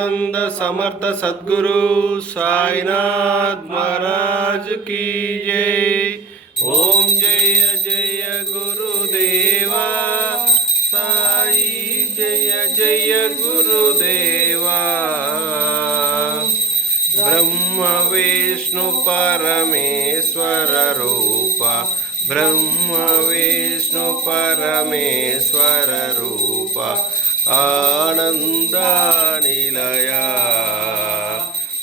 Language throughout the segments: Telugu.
आनंद समर्थ सद्गुरु साईनाथ महाराज की जय। ओम जय जय गुरुदेवा साई, जय जय गुरुदेवा। ब्रह्म विष्णु परमेश्वर रूपा, ब्रह्म विष्णु परमेश्वर रूपा, आनंदानिलया।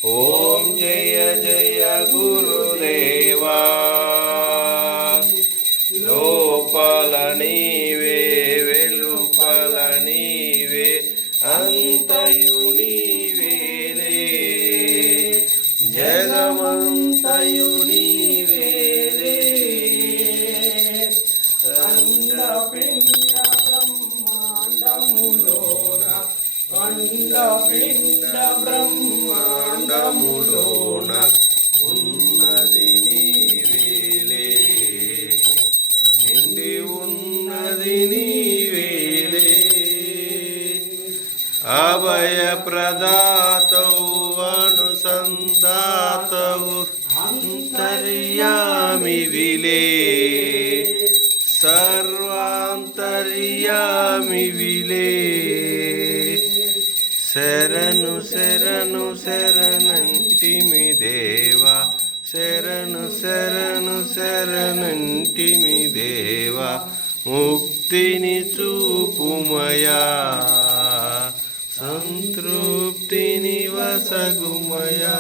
ओम जय जय गुरुदेवा। लोपल नीवे वेलुपल नीवे अंतयु नीवेले, जगमंतयु नीवेले। अंडपिंड ब्रह्मांडमुलोन, अंडपिंड ब्रह्मांडमुलोन ఉన్నది నీవేలే, నిండి ఉన్నది నీవేలే। అభయ ప్రదాతవు అనుసంధాతవు అంతర్యామివిలే, సర్వాంతర్యామివిలే। శరణు శరణు శరణంటిమి దేవా, శరణు శరణు శరణంటిమి దేవా। ముక్తిని చూపుమయా, సంతృప్తిని వసగుమయా।